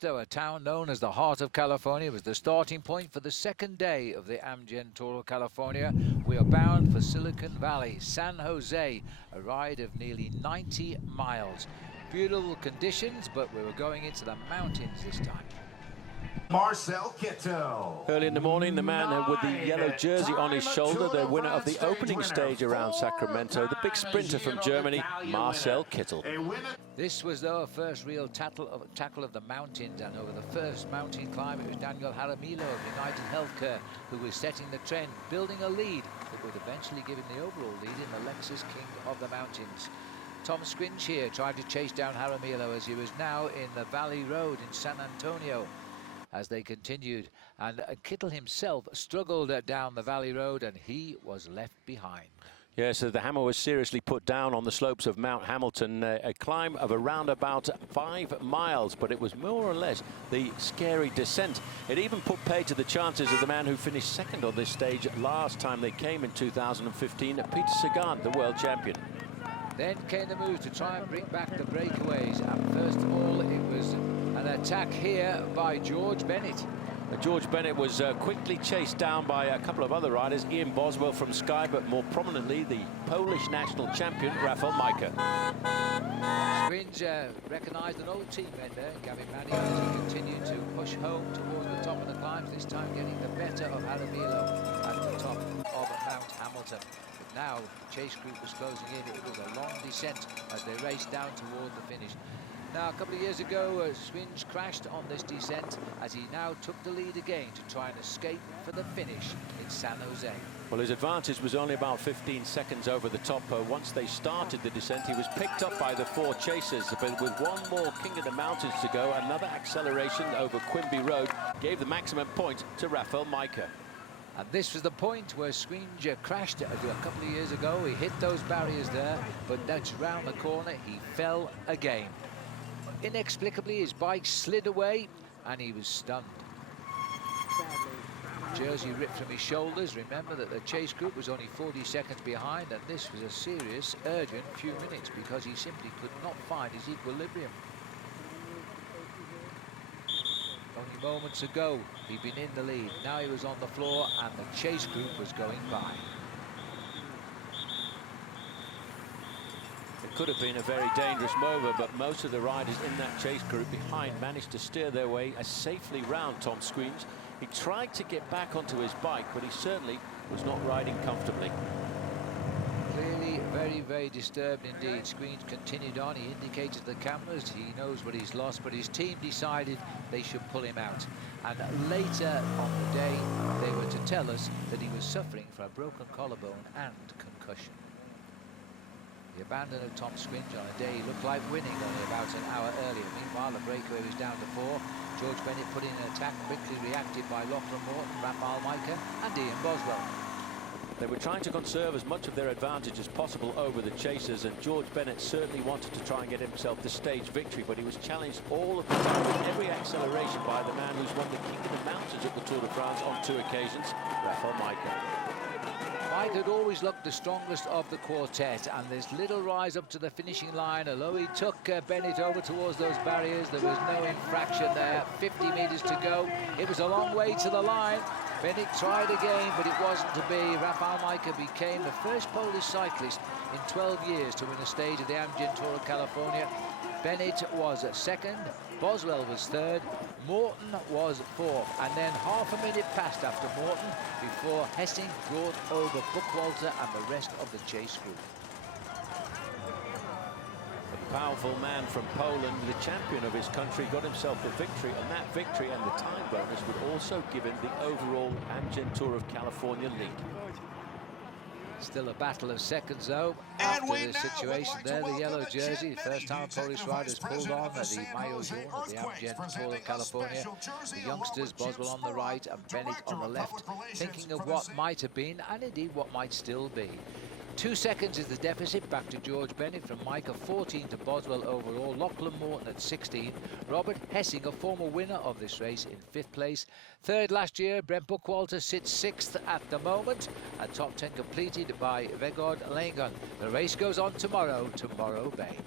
Modesto, a town known as the heart of California, was the starting point for the second day of the Amgen Tour of California. We are bound for Silicon Valley, San Jose, a ride of nearly 90 miles. Beautiful conditions, but we were going into the mountains this time. Early in the morning, the man with the yellow jersey on his shoulder, the winner of the opening stage around Sacramento, the big sprinter from Germany, Marcel Kittel. This was our first real tackle of the mountains, and over the first mountain climb, it was Daniel Jaramillo of United Healthcare who was setting the trend, building a lead that would eventually give him the overall lead in the Lexus King of the Mountains. Tom Squinch here tried to chase down Jaramillo as he was now in the Valley Road in San Antonio. As they continued, and Kittel himself struggled down the Valley Road, and he was left behind. Yeah, so the hammer was seriously put down on the slopes of Mount Hamilton, a climb of around about 5 miles, but it was more or less the scary descent. It even put pay to the chances of the man who finished second on this stage last time they came in 2015, Peter Sagan, the world champion. Then came the move to try and bring back the breakaways, and first of all it was an attack here by George Bennett. George Bennett was quickly chased down by a couple of other riders, Ian Boswell from Sky, but more prominently the Polish national champion, Rapha Micha. Squinch recognised an old teammate there, Gavin Manning, as he continued to push home towards the top of the climbs, this time getting the better of Jaramillo at the top of Mount Hamilton. But now the chase group was closing in. It was a long descent as they raced down toward the finish. Now, a couple of years ago, Squinch crashed on this descent as he now took the lead again to try and escape for the finish in San Jose. Well, his advantage was only about 15 seconds over the top. Once they started the descent, he was picked up by the 4 chasers, but with one more King of the Mountains to go, another acceleration over Quimby Road gave the maximum point to Rapha Micha. And this was the point where Squinch crashed a couple of years ago. He hit those barriers there, but that's round the corner, he fell again. Inexplicably, his bike slid away and he was stunned. Jersey ripped from his shoulders. Remember that the chase group was only 40 seconds behind, and this was a serious, urgent few minutes because he simply could not find his equilibrium. Only moments ago, he'd been in the lead. Now he was on the floor and the chase group was going by. It could have been a very dangerous mover, but most of the riders in that chase group behind managed to steer their way safely round Tom Squinch. He tried to get back onto his bike, but he certainly was not riding comfortably. Clearly very, very disturbed indeed. Squinch continued on. He indicated to the cameras he knows what he's lost, but his team decided they should pull him out. And later on the day, they were to tell us that he was suffering from a broken collarbone and concussion. The abandon of Tom Squinch on a day he looked like winning only about an hour earlier. Meanwhile, the breakaway was down to 4. George Bennett put in an attack, quickly reacted by Lachlan Morton, Rapha Micha and Ian Boswell. They were trying to conserve as much of their advantage as possible over the chasers, and George Bennett certainly wanted to try and get himself the stage victory, but he was challenged all of the time with every acceleration by the man who's won the King of the Mountains at the Tour de France on 2 occasions, Rapha Micha. Mike had always looked the strongest of the quartet, and this little rise up to the finishing line, although he took Bennett over towards those barriers, there was no infraction there. 50 metres to go. It was a long way to the line. Bennett tried again, but it wasn't to be. Rapha Micha became the first Polish cyclist in 12 years to win a stage of the Amgen Tour of California. Bennett was second, Boswell was third, Morton was fourth, and then half a minute passed after Morton before Hessing brought over Buchwalter and the rest of the chase group. A powerful man from Poland, the champion of his country, got himself the victory, and that victory and the time bonus would also give him the overall Amgen Tour of California lead. Still a battle of seconds, though, after the situation there. The yellow jersey, the first time a Polish riders pulled on at the Maillot Jaune at the Amgen Tour of California. The youngsters, Boswell on the right and Bennett on the left, thinking of what might have been and indeed what might still be. 2 seconds is the deficit back to George Bennett from Micha, 14 to Boswell overall. Lachlan Morton at 16. Robert Hessing, a former winner of this race, in 5th place. Third last year, Brent Buchwalter sits 6th at the moment. A top 10 completed by Vegard Lengon. The race goes on tomorrow Bay.